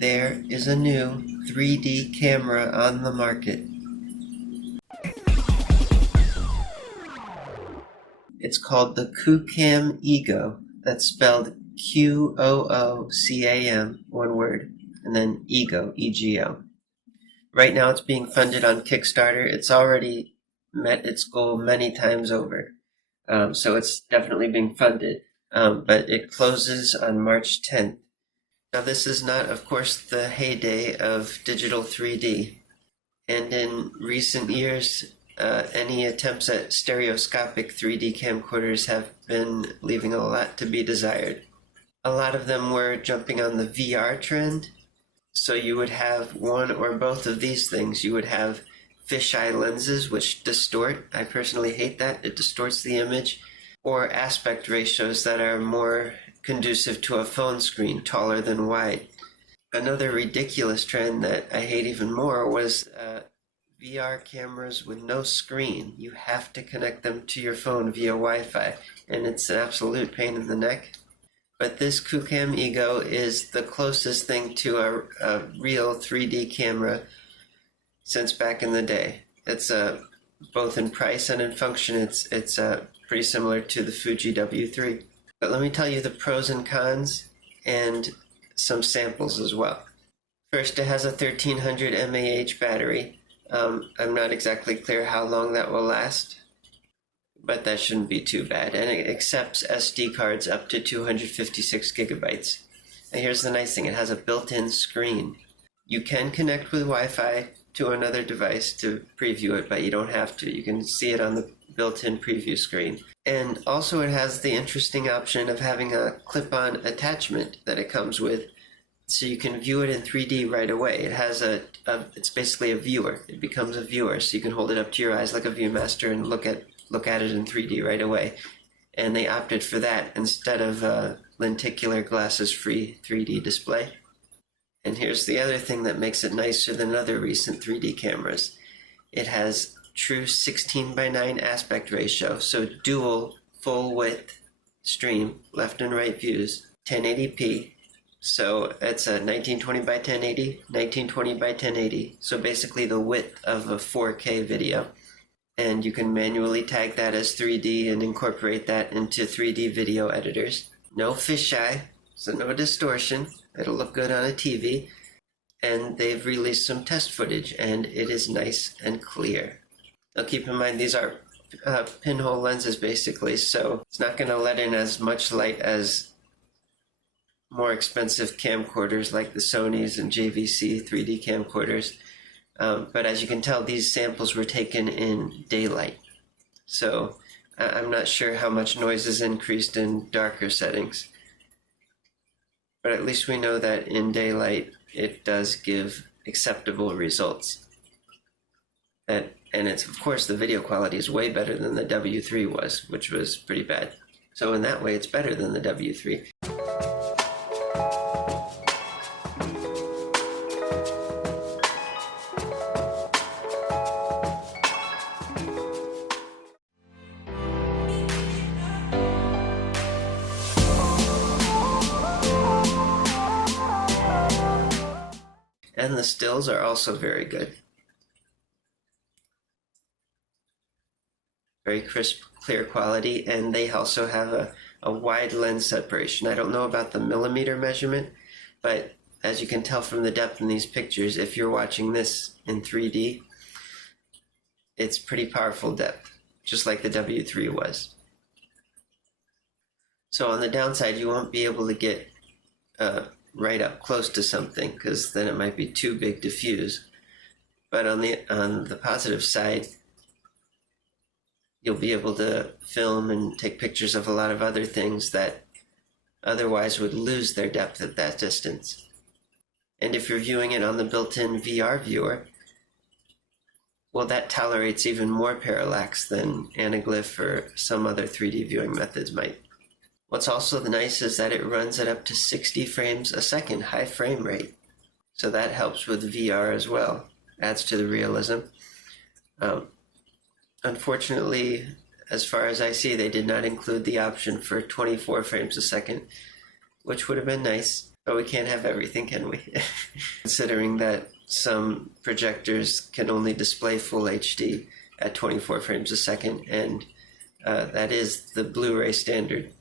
There is a new 3D camera on the market. It's called the QooCam Ego. That's spelled QOOCAM, one word, and then Ego, EGO. Right now it's being funded on Kickstarter. It's already met its goal many times over. So it's definitely being funded. But it closes on March 10th. Now this is not, of course, the heyday of digital 3D. And in recent years, any attempts at stereoscopic 3D camcorders have been leaving a lot to be desired. A lot of them were jumping on the VR trend. So you would have one or both of these things. You would have fisheye lenses, which distort. I personally hate that. It distorts the image. Or aspect ratios that are more conducive to a phone screen, taller than wide. Another ridiculous trend that I hate even more was VR cameras with no screen. You have to connect them to your phone via Wi-Fi, and it's an absolute pain in the neck. But this QooCam Ego is the closest thing to a real 3D camera since back in the day. It's both in price and in function, it's pretty similar to the Fuji W3. But let me tell you the pros and cons and some samples as well. First, it has a 1300 mAh battery. I'm not exactly clear how long that will last, but that shouldn't be too bad. And it accepts SD cards up to 256 gigabytes. And here's the nice thing, it has a built-in screen. You can connect with Wi-Fi to another device to preview it, but you don't have to. You can see it on the built-in preview screen. And also it has the interesting option of having a clip-on attachment that it comes with, so you can view it in 3D right away. It has it's basically a viewer. It becomes a viewer, so you can hold it up to your eyes like a Viewmaster and look at it in 3D right away. And they opted for that instead of lenticular glasses-free 3D display. And here's the other thing that makes it nicer than other recent 3D cameras. It has true 16:9 aspect ratio, so dual full width stream, left and right views, 1080p. So it's a 1920 by 1080, 1920 by 1080. So basically the width of a 4K video. And you can manually tag that as 3D and incorporate that into 3D video editors. No fisheye, so no distortion. It'll look good on a TV. And they've released some test footage, and it is nice and clear. Now keep in mind, these are pinhole lenses basically, so it's not going to let in as much light as more expensive camcorders like the Sony's and JVC 3D camcorders. But as you can tell, these samples were taken in daylight. So I'm not sure how much noise is increased in darker settings. But at least we know that in daylight it does give acceptable results. And it's, of course, the video quality is way better than the W3 was, which was pretty bad. So in that way, it's better than the W3. And the stills are also very good. Very crisp, clear quality, and they also have a wide lens separation. I don't know about the millimeter measurement, but as you can tell from the depth in these pictures, if you're watching this in 3D, it's pretty powerful depth, just like the W3 was. So on the downside, you won't be able to get right up close to something, because then it might be too big to fuse. But on the positive side, you'll be able to film and take pictures of a lot of other things that otherwise would lose their depth at that distance. And if you're viewing it on the built-in VR viewer, well, that tolerates even more parallax than anaglyph or some other 3D viewing methods might. What's also nice is that it runs at up to 60 frames a second, high frame rate. So that helps with VR as well, adds to the realism. Unfortunately, as far as I see, they did not include the option for 24 frames a second, which would have been nice. But we can't have everything, can we? Considering that some projectors can only display full HD at 24 frames a second, and that is the Blu-ray standard.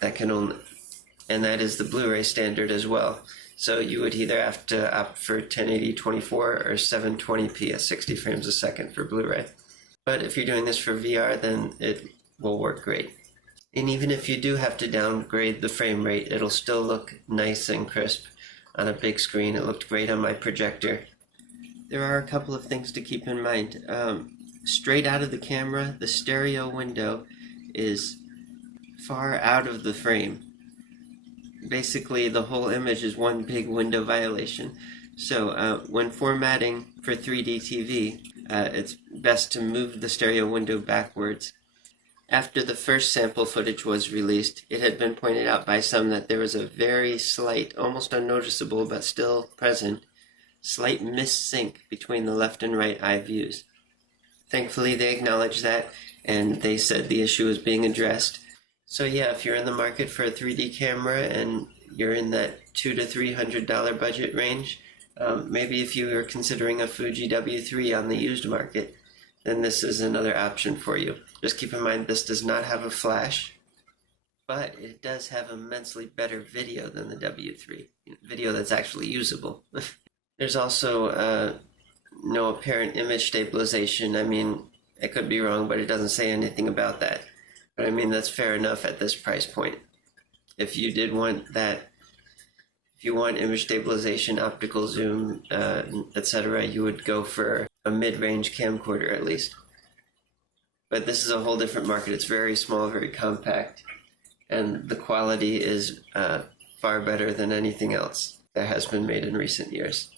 And that is the Blu-ray standard as well. So you would either have to opt for 1080 24 or 720p at 60 frames a second for Blu-ray. But if you're doing this for VR, then it will work great. And even if you do have to downgrade the frame rate, it'll still look nice and crisp on a big screen. It looked great on my projector. There are a couple of things to keep in mind. Straight out of the camera, the stereo window is far out of the frame. Basically, the whole image is one big window violation. So when formatting for 3D TV, it's best to move the stereo window backwards. After the first sample footage was released, it had been pointed out by some that there was a very slight, almost unnoticeable but still present, slight missync between the left and right eye views. Thankfully, they acknowledged that, and they said the issue is being addressed. So yeah, if you're in the market for a 3D camera and you're in that $200 to $300 budget range, maybe if you are considering a Fuji W3 on the used market, then this is another option for you. Just keep in mind this does not have a flash, but it does have immensely better video than the W3, video that's actually usable. There's also no apparent image stabilization. I mean, I could be wrong, but it doesn't say anything about that. But I mean, that's fair enough at this price point. If you did want that, if you want image stabilization, optical zoom, etc., you would go for a mid-range camcorder at least. But this is a whole different market. It's very small, very compact, and the quality is far better than anything else that has been made in recent years.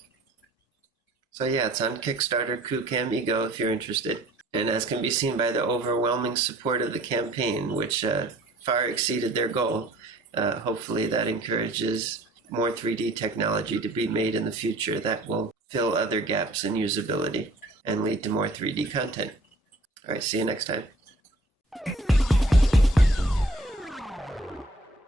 So yeah, it's on Kickstarter, QooCam Ego, if you're interested. And as can be seen by the overwhelming support of the campaign, which far exceeded their goal, hopefully that encourages more 3D technology to be made in the future that will fill other gaps in usability and lead to more 3D content. All right, see you next time.